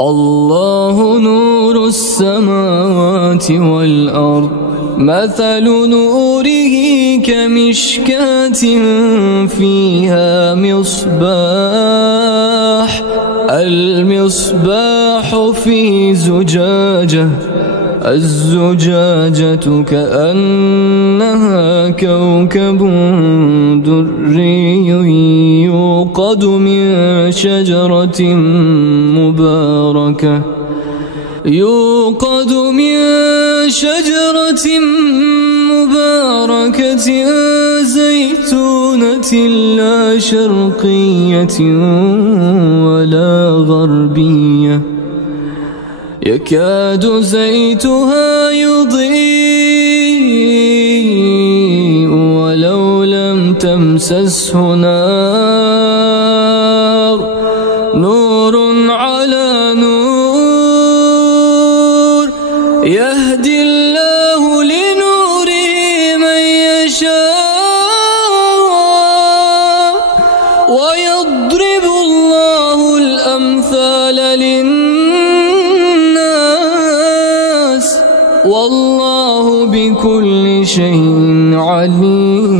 الله نور السماوات والأرض مثل نوره كمشكاة فيها مصباح المصباح في زجاجة الزجاجة كأنها كوكب دري يوقد من شجرة مباركة زيتونة لا شرقية ولا غربية يكاد زيتها يضيء ولو لم تمسسه نار نور على نور يهدي الله لنوره من يشاء ويضرب الله الأمثال للناس والله بكل شيء عليم.